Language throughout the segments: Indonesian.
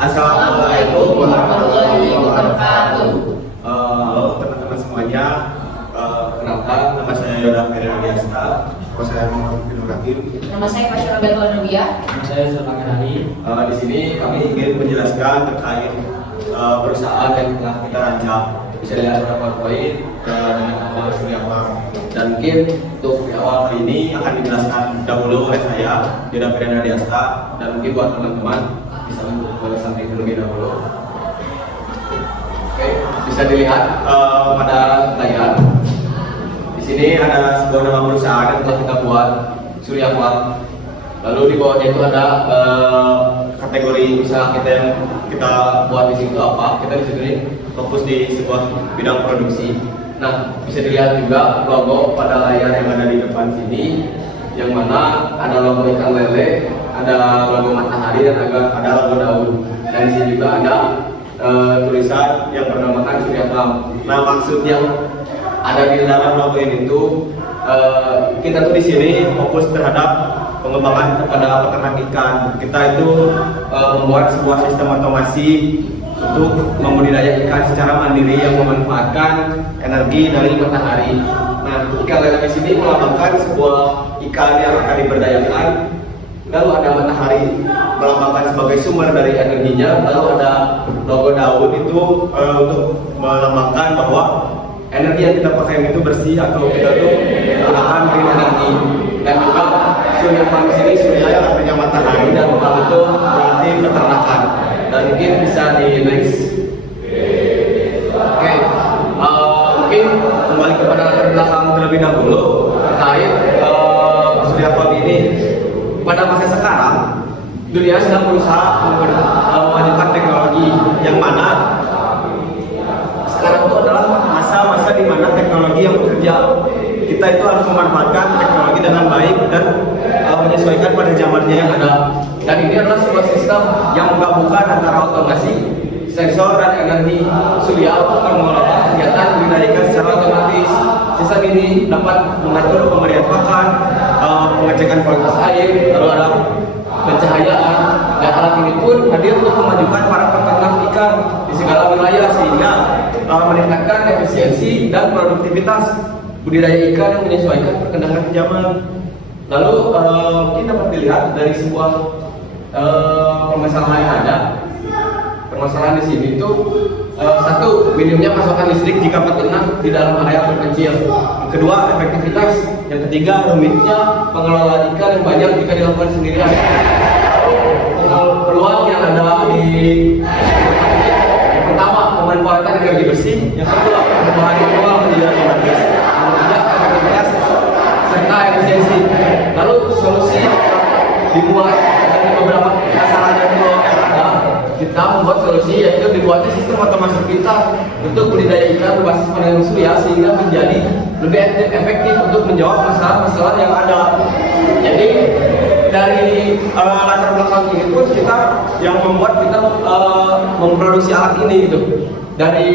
Assalamualaikum warahmatullahi wabarakatuh. Halo teman-teman semuanya. Kenalkan, nama saya Yoda Ferdiansyah. Saya Muhammad bin Hakim. Nama saya Fasyara Betul Nubia. Nama saya Sulaiman Ali. Di sini kami ingin menjelaskan terkait perusahaan yang telah kita rancang. Bisa dilihat beberapa poin dan Surya Farm. Dan mungkin untuk di awal kali ini akan dijelaskan dahulu oleh saya Yoda Ferdiansyah, dan mungkin buat teman-teman bisa untuk santai terlebih dahulu. Oke, bisa dilihat pada layar. Di sini ada sebuah nama perusahaan yang telah kita buat, Surya Farm. Lalu di bawahnya itu ada kategori usaha kita yang kita buat di situ apa. Kita di sini fokus di sebuah bidang produksi. Nah, bisa dilihat juga logo pada layar yang ada di depan sini, yang mana ada logo ikan lele, ada logo matahari, dan ada logo daun. Dan di sini juga ada tulisan yang bernamakan Surya Farm. Nah, maksud yang ada di dalam logo ini tuh kita tuh di sini fokus terhadap pengembangan kepada peternak ikan. Kita itu membuat sebuah sistem otomasi untuk membudidaya ikan secara mandiri yang memanfaatkan energi dari matahari. Nah, ikan lele di sini melambangkan sebuah ikan yang akan diberdayakan. Lalu ada matahari melambangkan sebagai sumber dari energinya. Lalu ada logo daun itu untuk melambangkan bahwa energi yang kita pakai itu bersih atau kita tuh akan green energi. Dan juga Surya Farm di sini, surya yang artinya matahari, dan farm itu berarti peternakan. Dan mungkin bisa di next. Oke, mungkin kembali kepada latar belakang terlebih dahulu terkait Surya Farm ini. Pada masa sekarang, dunia sedang berusaha memajukan teknologi, yang mana sekarang itu adalah masa-masa di mana teknologi yang bekerja. Kita itu harus memanfaatkan teknologi dengan baik dan menyesuaikan pada zamannya yang ada. Dan ini adalah sebuah sistem yang menggabungkan antara otomasi, sensor, dan energi surya untuk mengelola kegiatan budidaya ikan secara otomatis. Sistem ini dapat mengatur pemberian pakan, pengecekan kualitas air, lalu ada pencahayaan. Dan alat ini pun hadir untuk memajukan para peternak ikan di segala wilayah, sehingga meningkatkan efisiensi dan produktivitas budidaya ikan yang menyesuaikan perkembangan zaman. Lalu mungkin dapat dilihat dari sebuah permasalahan yang ada. Permasalahan di sini itu satu, minimnya pasokan listrik jika peternak di dalam area terpencil. Kedua, efektivitas. Yang ketiga, rumitnya pengelolaan ikan yang banyak jika dilakukan sendirian. Peluang yang ada di yang pertama, pemanfaatan energi bersih. Yang kedua, perubahan manual menjadi otomatis. Yang ketiga, efektivitas serta efisiensi. Lalu solusi dibuat dari beberapa kesalahan yang ada. Kita membuat solusi, yaitu dibuatnya sistem otomasi pintar untuk budidaya ikan berbasis panel surya, sehingga menjadi lebih efektif untuk menjawab masalah-masalah yang ada. Jadi dari latar belakang ini pun kita yang membuat kita memproduksi alat ini gitu. Dari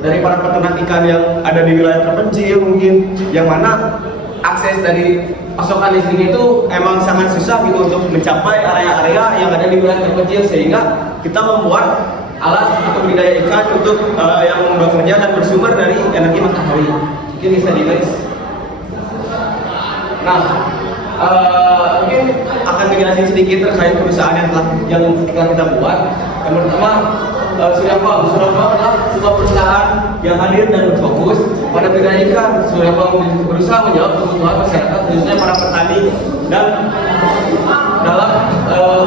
dari para peternak ikan yang ada di wilayah terpencil mungkin, yang mana akses dari pasokan listrik itu emang sangat susah gitu untuk mencapai area-area yang ada di wilayah terpencil, sehingga kita membuat alat untuk budidaya ikan untuk yang bekerja dan bersumber dari energi matahari. Mungkin bisa dilihat. Nah, mungkin akan dijelasin sedikit terkait perusahaan yang telah kita buat. Yang pertama, Surya Farm adalah sebuah perusahaan yang hadir dan berfokus pada budidaya ikan. Surya Farm berusaha menjawab kebutuhan masyarakat, khususnya para petani, dan dalam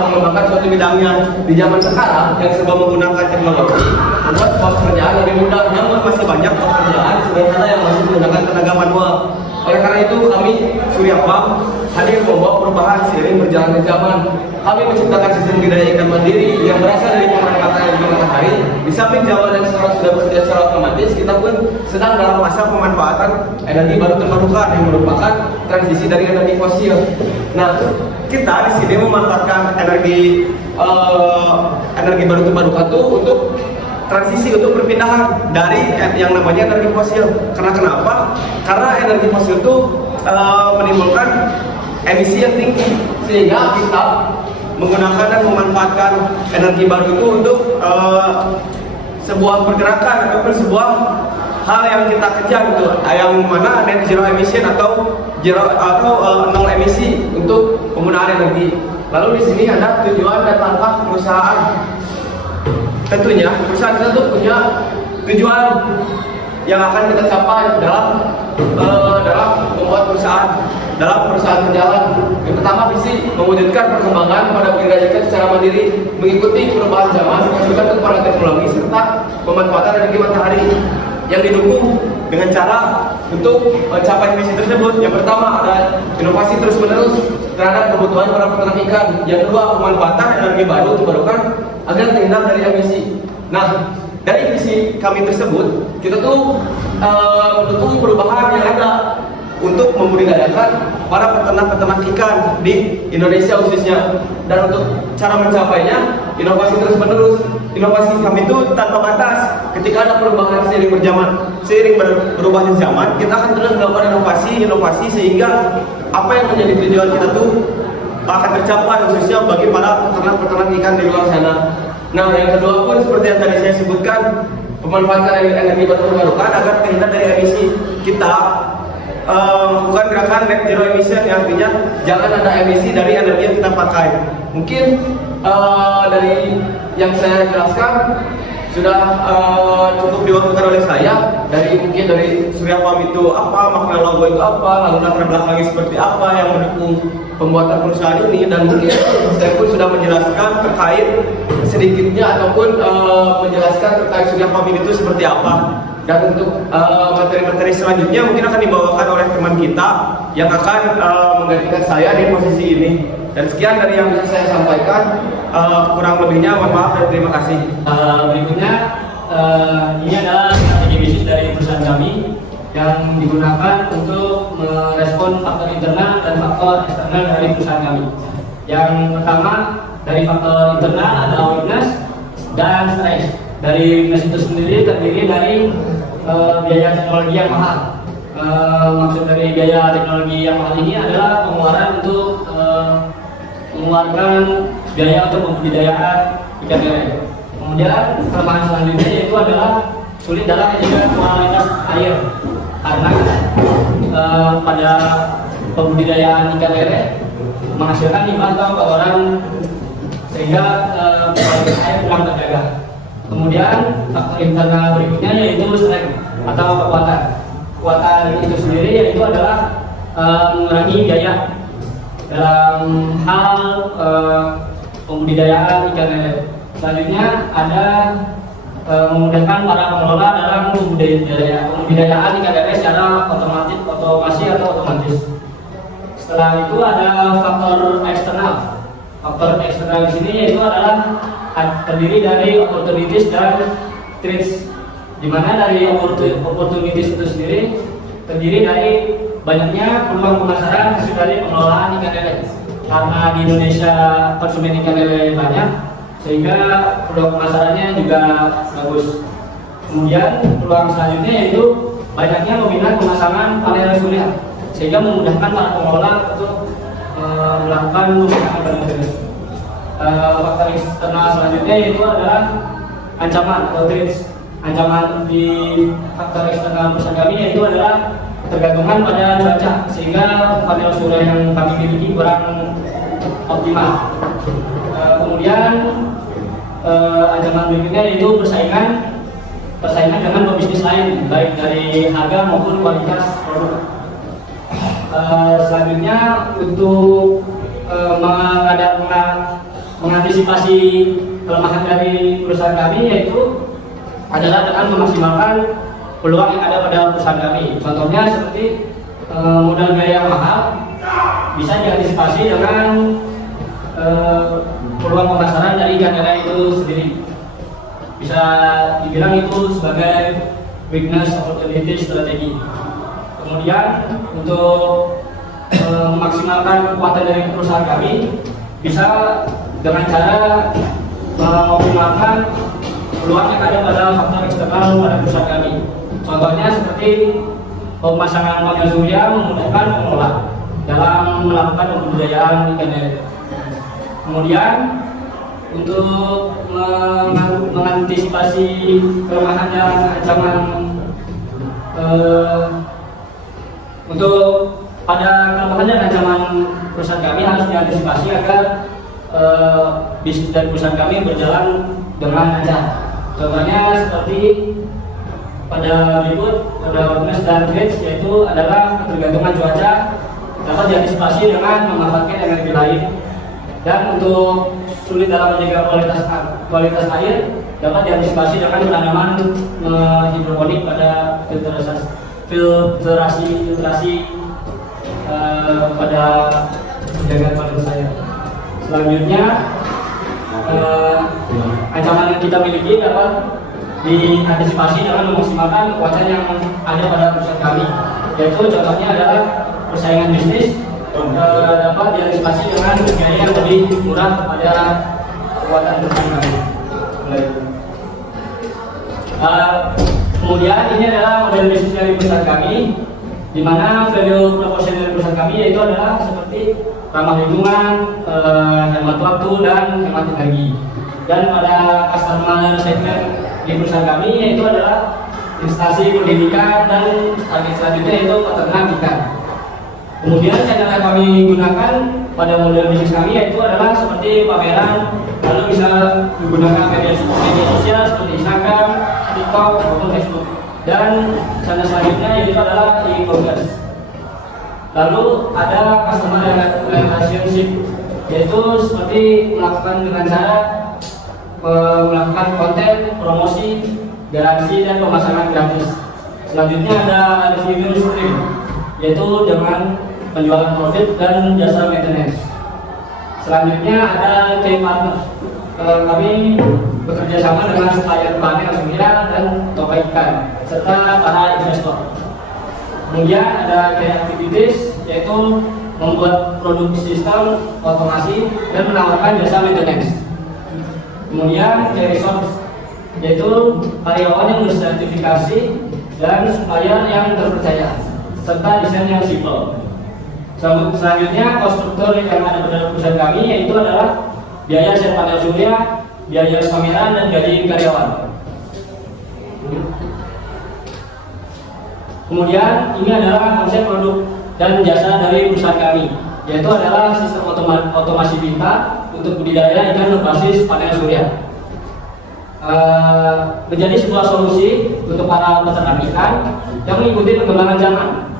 mengembangkan suatu bidangnya. Di zaman sekarang yang serba menggunakan teknologi, membuat sebuah pekerjaan lebih mudah, namun masih banyak pekerjaan sederhana yang masih menggunakan tenaga manual. Oleh karena itu, kami Surya Farm hadir membawa perubahan seiring berjalannya zaman. Kami menciptakan sistem budidaya ikan mandiri yang berasal dari pemanfaatan energi matahari. Di samping zaman yang sekarang sudah bekerja secara otomatis, kita pun sedang dalam masa pemanfaatan energi baru terbarukan yang merupakan transisi dari energi fosil. Nah, kita di sini memanfaatkan energi baru terbarukan itu untuk transisi, untuk perpindahan dari yang namanya energi fosil. Karena kenapa? Karena energi fosil itu menimbulkan emisi yang tinggi. sehingga kita menggunakan dan memanfaatkan energi baru itu untuk sebuah pergerakan ataupun sebuah hal yang kita kejar gitu, yang mana net zero emission atau nol emisi untuk penggunaan energi. Lalu di sini ada tujuan dan langkah perusahaan. Tentunya perusahaan kita tuh punya tujuan yang akan kita capai dalam membuat perusahaan, dalam perusahaan berjalan. Yang pertama, visi mewujudkan perkembangan pada pengrajin secara mandiri, mengikuti perubahan zaman, menghasilkan kepada teknologi serta pemanfaatan energi matahari yang didukung dengan cara untuk mencapai visi tersebut. Yang pertama ada inovasi terus-menerus terhadap kebutuhan para peternak ikan. Yang kedua, pemanfaatan energi baru terbarukan agar terhindar dari emisi. Nah, dari visi kami tersebut, kita tuh mendukung perubahan yang ada untuk membudidayakan para peternak-peternak ikan di Indonesia khususnya. Dan untuk cara mencapainya, inovasi terus-menerus. Inovasi kami itu tanpa batas. Ketika ada perubahan seiring berubahnya zaman, kita akan terus melakukan inovasi sehingga apa yang menjadi tujuan kita tuh akan tercapai, khususnya bagi para peternak-peternak ikan di luar sana. Nah, yang kedua pun seperti yang tadi saya sebutkan, pemanfaatan energi baru terbarukan agar terhindar dari emisi. Kita melakukan gerakan net zero emission, yang artinya jangan ada emisi dari energi yang kita pakai. Mungkin dari yang saya jelaskan sudah cukup diwakilkan oleh saya. Mungkin dari Surya Farm itu apa, makna logo itu apa, lalu latar belakangnya seperti apa yang mendukung pembuatan perusahaan ini, dan mungkin saya pun sudah menjelaskan terkait sedikitnya ataupun menjelaskan terkait Surya Farm itu seperti apa. Dan untuk materi-materi selanjutnya mungkin akan dibawakan oleh teman kita yang akan menggantikan saya di posisi ini. Dan sekian dari yang bisa saya sampaikan, kurang lebihnya mohon maaf dan terima kasih. Berikutnya ini adalah strategi bisnis dari perusahaan kami yang digunakan untuk merespon faktor internal dan faktor eksternal dari perusahaan kami. Yang pertama, dari faktor internal ada awareness dan stres. Dari awareness itu sendiri terdiri dari biaya teknologi yang mahal. Maksud dari biaya teknologi yang mahal ini adalah pengeluaran untuk mengeluarkan biaya untuk pembudidayaan ikan lele. Kemudian kelemahan selanjutnya yaitu adalah sulit dalam menjaga kualitas air, karena pada pembudidayaan ikan lele menghasilkan limbah atau kotoran sehingga kualitas air kurang terjaga. Kemudian faktor internal berikutnya yaitu strength atau kekuatan. Kekuatan itu sendiri yaitu adalah mengurangi biaya dalam hal pembudidayaan ikan lele. Selanjutnya ada memudahkan para pengelola dalam pembudidayaan ikan lele secara otomasi atau otomatis. Setelah itu ada faktor eksternal. Faktor eksternal di sini yaitu adalah terdiri dari opportunities dan threats, di mana dari opportunities itu sendiri terdiri dari banyaknya peluang pemasaran hasil dari pengelolaan ikan lele. Karena di Indonesia konsumen ikan lele banyak, sehingga peluang pemasarannya juga bagus. Kemudian peluang selanjutnya yaitu banyaknya peminat pemasangan panel surya, sehingga memudahkan para pengelola untuk melakukan pemasangan panel surya. Faktor eksternal selanjutnya yaitu adalah ancaman atau threats. Ancaman di faktor eksternal perusahaan kami yaitu adalah ketergantungan pada cuaca, sehingga panel surya yang kami miliki kurang optimal. Kemudian ancaman berikutnya yaitu persaingan dengan pebisnis lain, baik dari harga maupun kualitas produk. Selanjutnya untuk mengantisipasi kelemahan dari perusahaan kami yaitu adalah dengan memaksimalkan peluang yang ada pada perusahaan kami. Contohnya seperti modal biaya yang mahal bisa diantisipasi dengan peluang pemasaran dari ikan lele itu sendiri. Bisa dibilang itu sebagai weakness opportunity strategi. Kemudian untuk memaksimalkan kekuatan dari perusahaan kami bisa dengan cara mengoptimalkan peluang yang ada pada faktor eksternal pada perusahaan kami. Contohnya seperti pemasangan panel surya memudahkan pengelola. dalam melakukan pembudidayaan ikan lele. Kemudian untuk mengantisipasi kelemahan dan ancaman untuk pada kelemahan dan ancaman perusahaan kami harus diantisipasi agar bisnis dan perusahaan kami berjalan dengan lancar. Contohnya seperti pada berikut awareness dan trades, yaitu adalah ketergantungan cuaca dapat diantisipasi dengan memanfaatkan energi lain, dan untuk sulit dalam menjaga kualitas air dapat diantisipasi dengan penanaman hidroponik pada filtrasi pada menjaga kualitas air. Selanjutnya ancaman yang kita miliki dapat diantisipasi dengan memaksimalkan kekuatan yang ada pada perusahaan kami, yaitu contohnya adalah persaingan bisnis dapat diantisipasi dengan biaya yang lebih murah pada kekuatan perusahaan kami. Kemudian ini adalah model bisnis dari perusahaan kami, di mana value proposition dari perusahaan kami yaitu adalah seperti ramah lingkungan, hemat waktu, dan hemat energi. Dan pada customer segment di perusahaan kami yaitu adalah instansi pendidikan, dan target selanjutnya yaitu peternak ikan. Kemudian channel yang kami gunakan pada model bisnis kami yaitu adalah seperti pameran, lalu bisa menggunakan media sosial seperti Instagram, TikTok, maupun Facebook. Dan channel selanjutnya yaitu adalah e-commerce. Lalu ada customer relationship, yaitu seperti melakukan dengan cara melakukan konten, promosi, garansi, dan pemasaran gratis. Selanjutnya ada revenue stream, yaitu dengan penjualan profit dan jasa maintenance. Selanjutnya ada key partner. Kami bekerja sama dengan supplier panel surya dan toko ikan serta para investor. Kemudian ada key activities, yaitu membuat produk sistem otomasi dan menawarkan jasa maintenance. Kemudian key resource, yaitu karyawan yang bersertifikasi dan supplier yang terpercaya serta desain yang simple. Selanjutnya konstruktor yang ada pada perusahaan kami yaitu adalah biaya set panel surya, biaya pameran, dan gaji karyawan. Kemudian ini adalah konsep produk dan jasa dari perusahaan kami, yaitu adalah sistem otomasi pintar untuk budidaya ikan berbasis panel surya. Menjadi sebuah solusi untuk para peternak ikan yang mengikuti perkembangan zaman,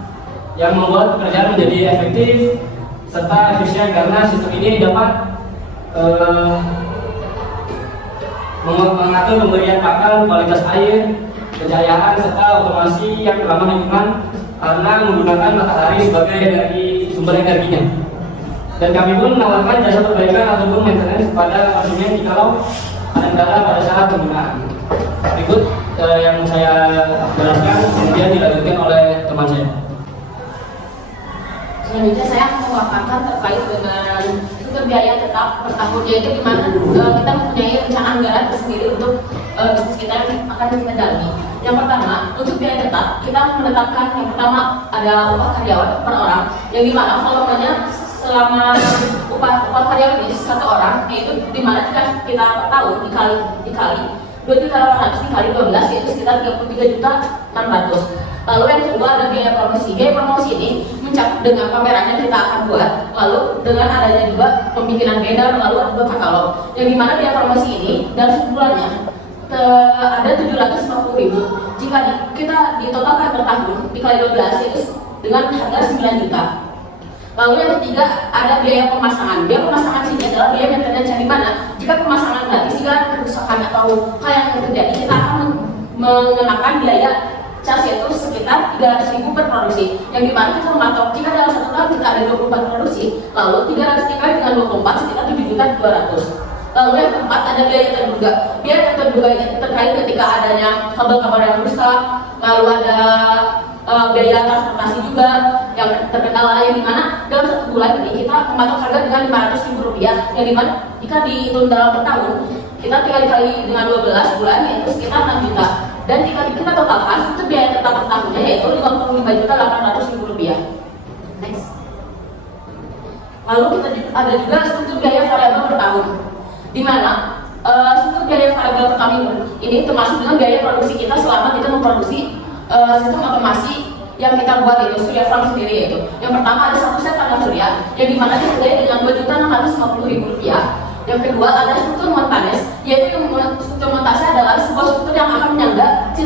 yang membuat pekerjaan menjadi efektif serta efisien karena sistem ini dapat mengatur pemberian pakan, kualitas air, pencahayaan, serta otomasi yang ramah lingkungan karena menggunakan matahari sebagai sumber energinya. Dan kami pun menawarkan jasa perbaikan ataupun maintenance kepada konsumen jikalau ada kendala pada saat penggunaan. Berikut yang saya jelaskan, kemudian dilanjutkan oleh teman saya. Selanjutnya saya akan memaparkan terkait dengan sumber biaya tetap per tahun, yaitu di mana kita mempunyai rencana anggaran tersendiri untuk bisnis kita yang akan kita jalani. Yang pertama, untuk biaya tetap kita menetapkan yang pertama ada upah karyawan per orang, yang dimana volumenya selama upah karyawan ini satu orang, yaitu dimana jika kita per tahun dikali 2.800 dikali 12 yaitu sekitar 33.600. Lalu yang kedua ada biaya promosi. Biaya promosi ini mencakup dengan pameran yang kita akan buat, lalu dengan adanya juga pembikinan banner, lalu ada juga katalog. Yang dimana biaya promosi ini dalam sebulannya ada 750.000. Jika kita ditotalkan per tahun dikali 12 yaitu dengan harga 9 juta. Lalu yang ketiga ada biaya pemasangan. Biaya pemasangan sini adalah biaya maintenance, yang dimana jika pemasangan gratis, jika ada kerusakan atau hal yang terjadi, kita akan mengenakan biaya cas yaitu sekitar 300.000 per produksi, yang dimana kita mematok jika dalam satu tahun kita ada 24 produksi, lalu 300 dikali dengan 24 sekitar 7.200.000. Lalu yang keempat ada biaya terduga. Biaya terduga ini terkait ketika adanya kabel-kabel yang rusak, lalu ada biaya transportasi juga yang terkendala, yang dimana dalam satu bulan ini kita mematok harga dengan 500.000 rupiah, yang dimana jika dihitung dalam per tahun kita dikali dengan 12 bulan yaitu sekitar 6 juta. Dan jika kita totalkan itu biaya tetap per tahunnya yaitu 55.800.000 rupiah. Next. Lalu ada juga struktur biaya variabel per tahun, di mana struktur biaya variabel per tahun ini termasuk dengan biaya produksi kita selama kita memproduksi sistem otomasi yang kita buat itu Surya Farm sendiri itu. Yang pertama ada satu set panel surya yang dimana dihargai dengan Rp2.650.000. Yang kedua ada struktur montanes, yaitu struktur montase adalah sebuah struktur yang akan menyangga si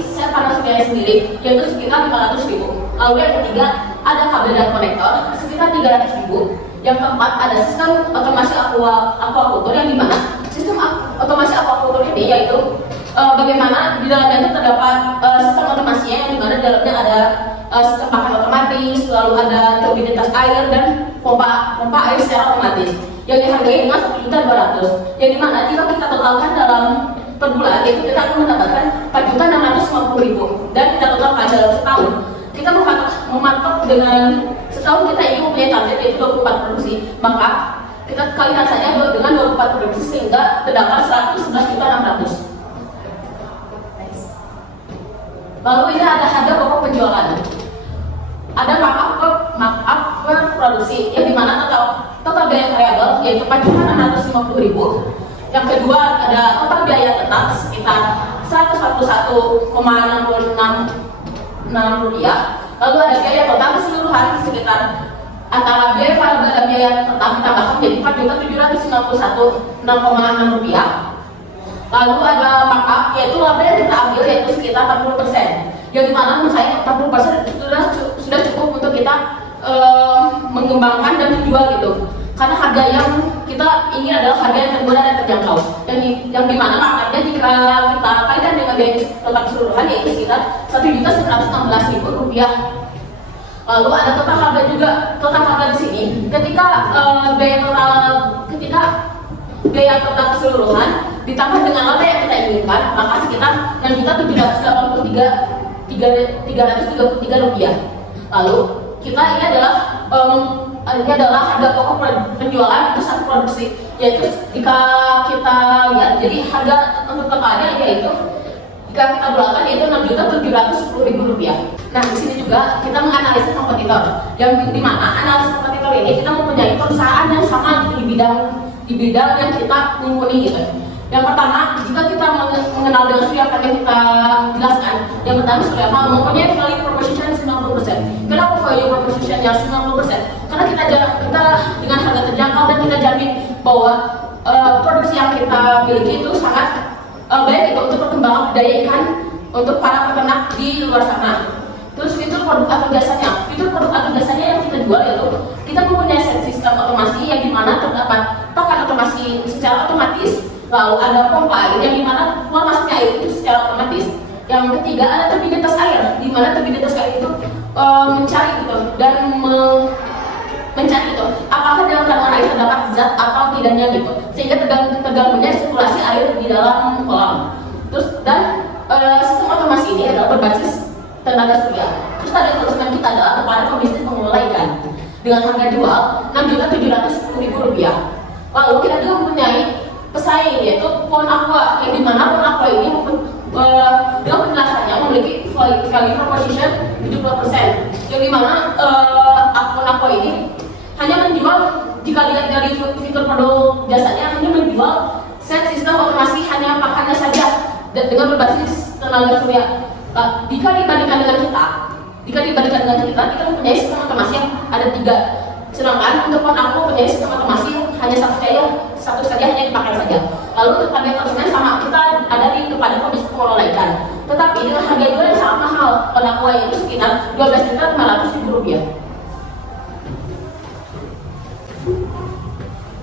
set panel surya sendiri, yaitu sekitar 500.000. Lalu yang ketiga ada kabel dan konektor sekitar 300.000. Yang keempat ada sistem otomasi aquaculture yang dimana sistem otomasi aquaculture ini yaitu bagaimana di dalamnya itu terdapat sistem otomasinya yang dimana di dalamnya ada sistem pakan otomatis, lalu ada turbinitas air dan pompa air secara otomatis yang dihargai dengan Rp1.200.000, yang dimana jika kita totalkan dalam per bulan itu kita akan mendapatkan Rp4.650.000, dan kita totalkan dalam setahun kita mematok dengan setahun kita ingin mempunyai target yaitu 24 produksi, maka kita kalikan saja dengan 24 produksi sehingga terdapat Rp111.600.000. Lalu ini ada harga pokok penjualan, ada markup per produksi yang dimana total biaya variabel yaitu Rp4.650.000. Yang kedua ada total biaya tetap sekitar Rp141,666. Lalu ada biaya total keseluruhan sekitar antara biaya variabel dan biaya tetap ditambahkan menjadi Rp4.791,666. Lalu ada markup yaitu laba yang kita ambil yaitu sekitar 40%, yang dimana menurut saya 40% sudah cukup untuk kita mengembangkan dan menjual gitu, karena harga yang kita ingin adalah harga yang termurah dan terjangkau, yang dimana marketnya jika kita kalikan dengan biaya total keseluruhan yaitu sekitar Rp1.916.000. Lalu ada total harga di sini ketika biaya total keseluruhan ditambah dengan laba yang kita inginkan, maka sekitar Rp6.783.333. Lalu ini adalah harga pokok penjualan untuk satu produksi, yaitu jika kita lihat jadi harga untuk totalnya yaitu jika kita bulatkan yaitu Rp6.710.000. Nah di sini juga kita menganalisis kompetitor, yang dimana analisis kompetitor ini kita mempunyai perusahaan yang sama gitu di bidang yang kita mumpuni gitu. Yang pertama, jika kita mengenal dengan Surya Farm yang kita jelaskan, yang pertama Surya Farm mempunyai value proposition 90%. Kenapa value proposition yang 90%? Karena kita dengan harga terjangkau dan kita jamin bahwa produksi yang kita miliki itu sangat baik itu untuk perkembangan budaya ikan untuk para peternak di luar sana. Terus fitur produk atau jasanya yang kita jual yaitu kita mempunyai set sistem otomasi yang dimana terdapat pakan otomasi secara otomatis, lalu ada pompa air yang dimana keluar masuknya air itu secara otomatis. Yang ketiga ada turbinitas air, dimana turbinitas air itu mencari gitu dan mencari gitu apakah dalam kandungan air terdapat zat atau tidaknya gitu, sehingga terganggunya sirkulasi air di dalam kolam. Terus dan sistem otomasi ini adalah berbasis tenaga surya. Terus target konsumen kita adalah kepada pembisnis pengelola ikan dengan harga jual Rp6.710.000. Lalu kita juga mempunyai pesaing yaitu Pon Aqua, yang dimana Pon Aqua ini dengan penjelasannya memiliki value proposition 70%, yang dimana Pon Aqua ini hanya menjual, jika dilihat dari fitur produk jasanya, hanya menjual set sistem otomasi hanya pakannya saja dengan berbasis tenaga surya. Jika dibandingkan dengan kita, kita mempunyai sistem otomasi yang ada 3. Sedangkan untuk Pon Aqua mempunyai sistem otomasi hanya satu saja hanya dipakai saja. Lalu untuk target konsumen sama, kita ada kepada pembisnis pengelola ikan. Tetapi dengan harga jual yang sangat mahal, Pon Aqua itu sekitar Rp12.500.000.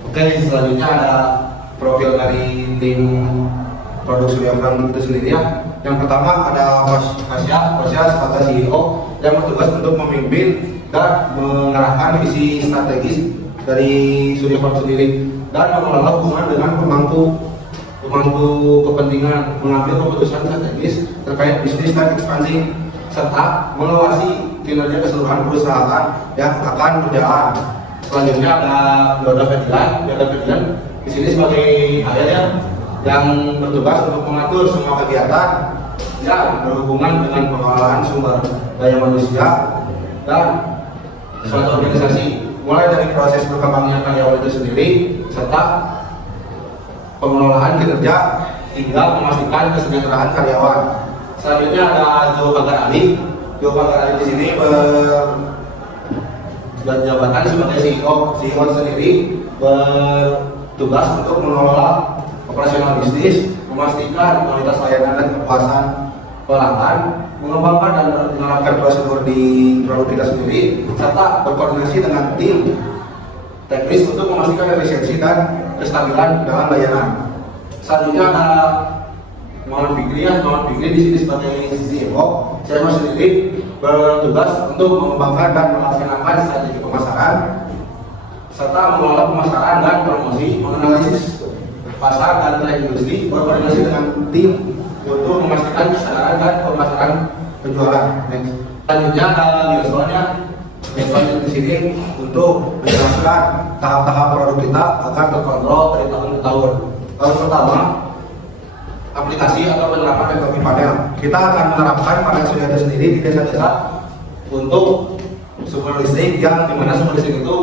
Oke, selanjutnya ada profil dari tim produk Surya Farm itu sendiri ya. Yang pertama ada Fasya sebagai CEO yang bertugas untuk memimpin dan mengarahkan visi strategis dari Surya Farm sendiri dan mengelola hubungan dengan pemangku kepentingan, mengambil keputusan strategis terkait bisnis dan ekspansi, serta mengawasi kinerja keseluruhan perusahaan yang akan berjalan. Selanjutnya ada Yoda Ferdinand di sini sebagai HR yang bertugas untuk mengatur semua kegiatan yang berhubungan dengan pengelolaan sumber daya manusia dan suatu organisasi. mulai dari proses berkembangnya karyawan itu sendiri serta pengelolaan kinerja hingga memastikan kesejahteraan karyawan. Selanjutnya ada Zulfagar Ali. Zulfagar Ali di sini berjabatan sebagai CEO. CEO sendiri bertugas untuk mengelola operasional bisnis, memastikan kualitas layanan dan kepuasan pelanggan, mengembangkan dan menerapkan prosedur di produk kita sendiri, serta berkoordinasi dengan tim teknis untuk memastikan efisiensi dan kestabilan dalam layanan. Selanjutnya ada Muhammad Fikri di sini sebagai CEO. Saya sendiri bertugas untuk mengembangkan dan melaksanakan strategi pemasaran serta mengelola pemasaran dan promosi, menganalisis pasar dan tren industri, berkoordinasi dengan tim untuk memastikan kesadaran dan pemasaran penjualan. Selanjutnya ada Yosonnya di sini untuk menjelaskan tahap-tahap produk kita agar terkontrol dari tahun ke tahun. Tahun pertama, aplikasi atau penerapan teknologi panel. Kita akan menerapkan panel surya itu sendiri di desa-desa untuk sumber listrik yang dimana sumber listrik itu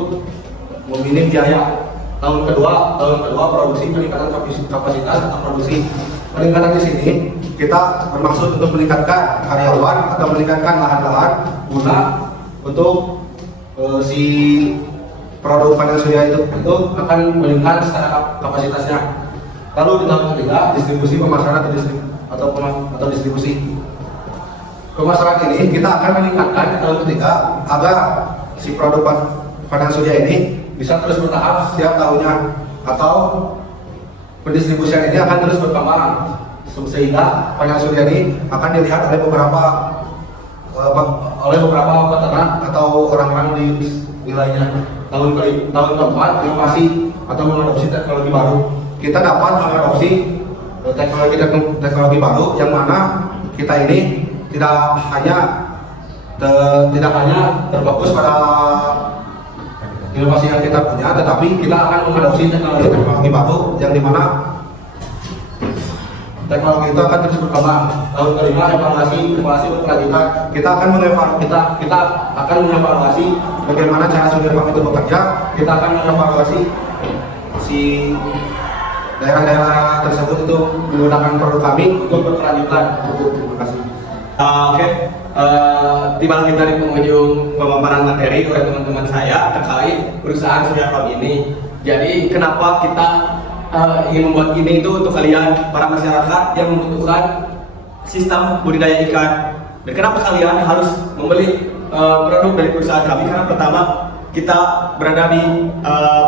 meminim biaya. Tahun kedua produksi peningkatan kapasitas atau produksi. Peningkatan di sini kita bermaksud untuk meningkatkan karyawan atau meningkatkan lahan-lahan guna untuk si produk panel surya itu akan meningkat secara kapasitasnya. Lalu di tahun ketiga distribusi pemasaran atau distribusi. Pemasaran ini kita akan meningkatkan di tahun ketiga agar si produk panel surya ini bisa terus bertahap setiap tahunnya, atau pendistribusian ini akan terus berkembang sehingga panel surya ini akan dilihat oleh beberapa peternak atau orang-orang di wilayahnya. Tahun keempat inovasi atau mengadopsi teknologi baru. Kita dapat mengadopsi teknologi baru yang mana kita ini tidak hanya terfokus pada inovasi yang kita punya, tetapi kita akan mengadopsi teknologi baru yang dimana teknologi itu akan terus berkembang. Tahun kelima evaluasi berkelanjutan. Kita akan mengevaluasi bagaimana cara surya farm itu bekerja. Kita akan mengevaluasi si daerah-daerah tersebut itu menggunakan produk kami untuk berkelanjutan. Terima kasih. Oke. Tiba kita di penghujung pemaparan materi oleh teman-teman saya terkait perusahaan surya farm ini. Jadi kenapa kita ingin membuat ini itu untuk kalian para masyarakat yang membutuhkan sistem budidaya ikan. Dan kenapa kalian harus membeli produk dari perusahaan kami? Karena pertama, kita berada di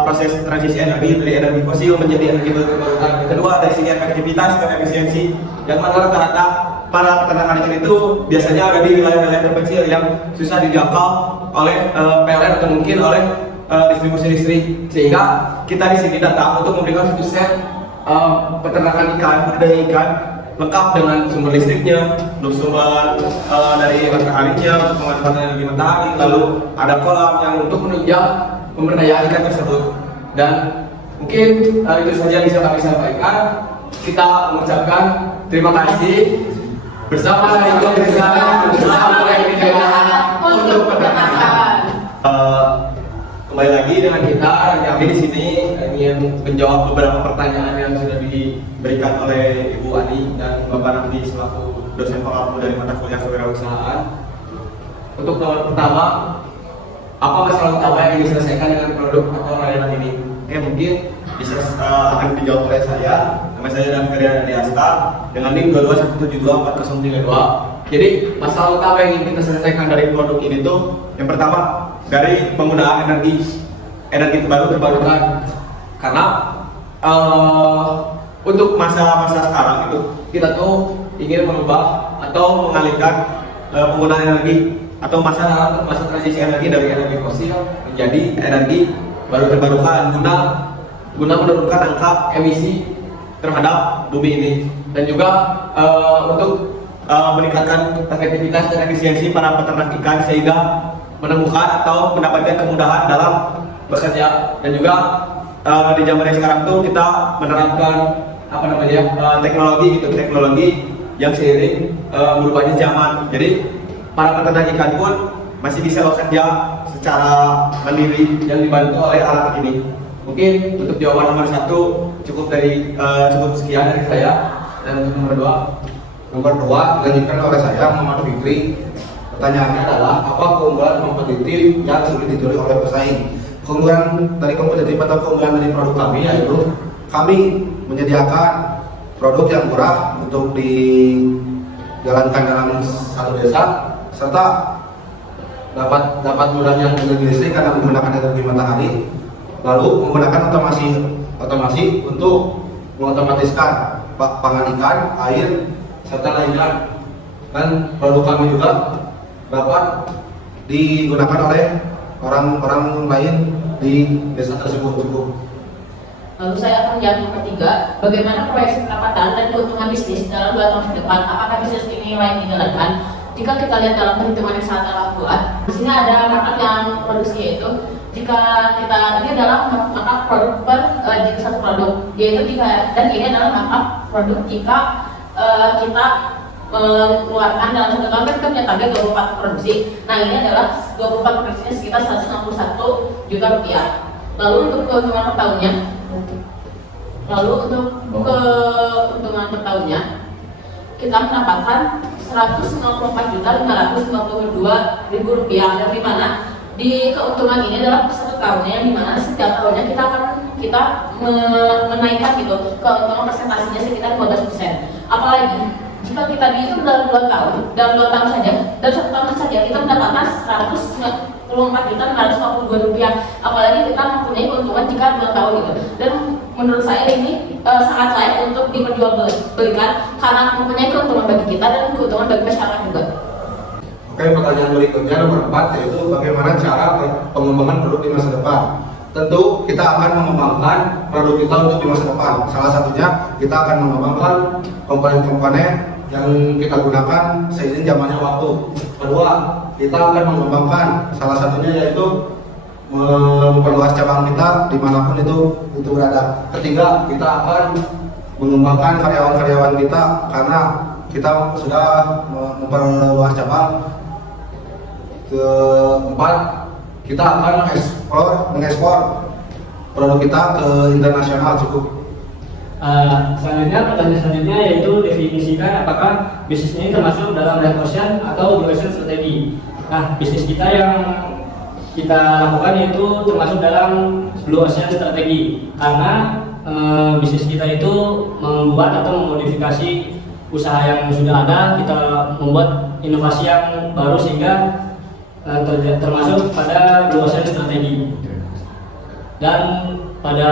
proses transisi energi dari energi fosil menjadi energi terbarukan. Kedua, dari segi efektivitas dan efisiensi, yang mana rata-rata para peternak ikan itu biasanya ada di wilayah-wilayah terpencil yang susah dijangkau oleh PLN atau mungkin oleh distribusi listrik. Sehingga kita di sini datang untuk memberikan satu set peternakan ikan, budidaya ikan lengkap dengan sumber listriknya, sumber dari mataharinya untuk pemanfaatan energi matahari, lalu ada kolam yang untuk menunjang pemberdayaan ikan tersebut. Dan mungkin itu saja yang bisa kami sampaikan. Kita mengucapkan terima kasih bersama dengan bersama untuk peternakan. Kembali lagi dengan kita yang di sini ingin menjawab beberapa pertanyaan yang sudah diberikan oleh Ibu Ani dan Bapak Nafi selaku dosen pengampu dari mata kuliah kewirausahaan. Untuk nomor pertama, apa masalah utama yang ingin diselesaikan dengan produk atau layanan ini? Oke, mungkin bisa akan dijawab oleh saya. Nama saya Daferian Adiasta dengan NIM 22172432. Jadi masalah utama yang ingin kita selesaikan dari produk ini tuh yang pertama dari penggunaan energi terbarukan. Karena untuk masa-masa sekarang itu kita tuh ingin merubah atau mengalihkan penggunaan energi atau masa transisi energi dari energi fosil menjadi energi baru terbarukan guna menurunkan angka emisi terhadap bumi ini, dan juga untuk meningkatkan efektivitas dan efisiensi para peternak ikan sehingga menemukan atau mendapatkan kemudahan dalam bekerja. Dan juga di zaman yang sekarang tuh kita menerapkan teknologi yang seiring berubahnya zaman. Jadi para peternak ikan pun masih bisa bekerja secara mandiri yang dibantu oleh alat ini. Mungkin untuk jawaban nomor 1 cukup sekian dari saya. Dan untuk Nomor 2 dilanjutkan oleh saya, Muhammad Fikri. Pertanyaannya adalah apa keunggulan kompetitif yang sulit dicuri oleh pesaing? Keunggulan dari kompetitif atau keunggulan dari produk kami yaitu kami menyediakan produk yang murah untuk dijalankan dalam satu desa, serta dapat mudahnya energi listrik karena menggunakan energi matahari, lalu menggunakan otomasi untuk mengotomatiskan pangan ikan, air, serta lainnya. Dan produk kami juga dapat digunakan oleh orang-orang lain di desa tersebut. Lalu saya akan menjawab yang ketiga, bagaimana proyeksi pendapatan dan keuntungan bisnis dalam 2 tahun ke depan? Apakah bisnis ini layak dijalankan? Jika kita lihat dalam perhitungan yang sangat amat kuat, di sini ada markup yang produksi, yaitu jika ini adalah markup produk per jika satu produk, yaitu dan ini adalah markup produk jika kita mengeluarkan dalam 1 tahun, kan kita punya target 24 produksi. Nah, ini adalah 24 produksinya sekitar 161 juta rupiah. Lalu untuk keuntungan per tahunnya, keuntungan per tahunnya kita mendapatkan 194.552.000 rupiah, yang dimana di keuntungan ini adalah 1 tahunnya, yang dimana setiap tahunnya kita menaikkan gitu keuntungan persentasinya sekitar 15%. Apalagi jika kita dihitung dalam 2 tahun, dalam 2 tahun saja, dalam 1 tahun saja kita mendapatkan 194.552 rupiah. Apalagi kita mempunyai keuntungan jika 2 tahun itu. Dan menurut saya ini sangat layak untuk diperjualbelikan karena mempunyai keuntungan bagi kita dan keuntungan bagi masyarakat juga. Oke, pertanyaan berikutnya nomor 4 yaitu bagaimana cara pengembangan produk di masa depan. Tentu kita akan mengembangkan produk kita untuk di masa depan. Salah satunya kita akan mengembangkan komponen-komponen yang kita gunakan seiring zamannya waktu. Kedua, kita akan mengembangkan salah satunya yaitu memperluas cabang kita dimanapun itu berada. Ketiga, kita akan mengembangkan karyawan-karyawan kita karena kita sudah memperluas cabang. Keempat, kita akan mengekspor produk kita ke internasional. Cukup. Pertanyaan selanjutnya yaitu definisikan apakah bisnis ini termasuk dalam red ocean atau blue ocean strategi. Nah, bisnis kita yang kita lakukan yaitu termasuk dalam blue ocean strategi karena bisnis kita itu membuat atau memodifikasi usaha yang sudah ada, kita membuat inovasi yang baru sehingga termasuk pada blue ocean strategi. Dan pada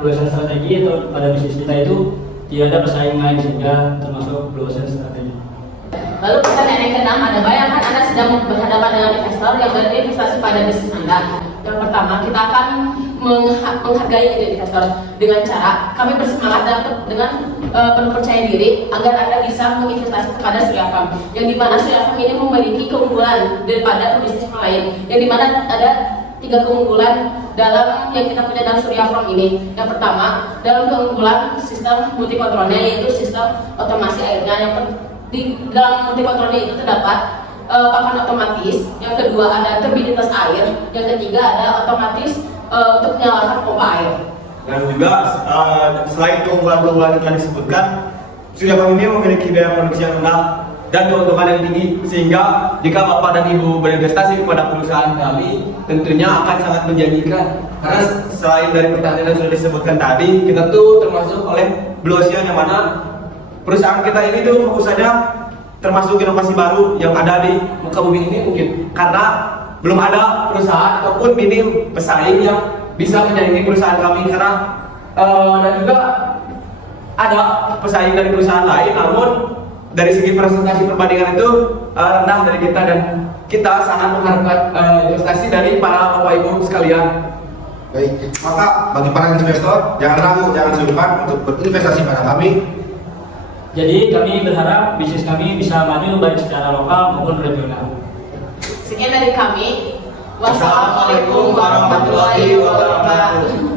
blue ocean strategi atau pada bisnis kita itu tidak ada pesaing lain sehingga termasuk blue ocean strategi. Lalu pertanyaan yang ke-6, ada bayangkan Anda sedang berhadapan dengan investor yang berinvestasi pada bisnis Anda. Yang pertama, kita akan menghargai ide investor dengan cara kami bersemangat dan dengan penuh percaya diri agar Anda bisa menginvestasi kepada Surya Farm, yang dimana Surya Farm ini memiliki keunggulan daripada pebisnis lain, yang dimana ada 3 keunggulan dalam yang kita punya dalam Surya Farm ini. Yang pertama, dalam keunggulan sistem multi kontrolnya, yaitu sistem otomasi airnya. Yang di dalam multi kontrolnya itu terdapat pakan otomatis. Yang kedua ada turbinitas air. Yang ketiga ada otomatis untuk menyalakan pompa air. Dan juga selain keunggulan-keunggulan yang telah disebutkan, Surya Farm ini memiliki biaya produksi yang rendah dan keuntungan yang tinggi, sehingga jika Bapak dan Ibu berinvestasi kepada perusahaan kami tentunya akan sangat menjanjikan. Karena selain dari pertanyaan yang sudah disebutkan tadi, kita tuh termasuk oleh Blue Ocean, yang mana perusahaan kita ini tuh fokus saja termasuk inovasi baru yang ada di muka bumi ini mungkin karena belum ada perusahaan ataupun minim pesaing yang bisa menyaingi perusahaan kami, karena dan juga ada pesaing dari perusahaan lain, namun dari segi presentasi perbandingan itu rendah dari kita, dan kita sangat mengharapkan investasi dari para Bapak Ibu sekalian. Baik, maka bagi para investor jangan ragu, jangan sungkan untuk berinvestasi pada kami. Jadi kami berharap bisnis kami bisa maju baik secara lokal maupun regional. Sekian dari kami. Wassalamualaikum warahmatullahi wabarakatuh.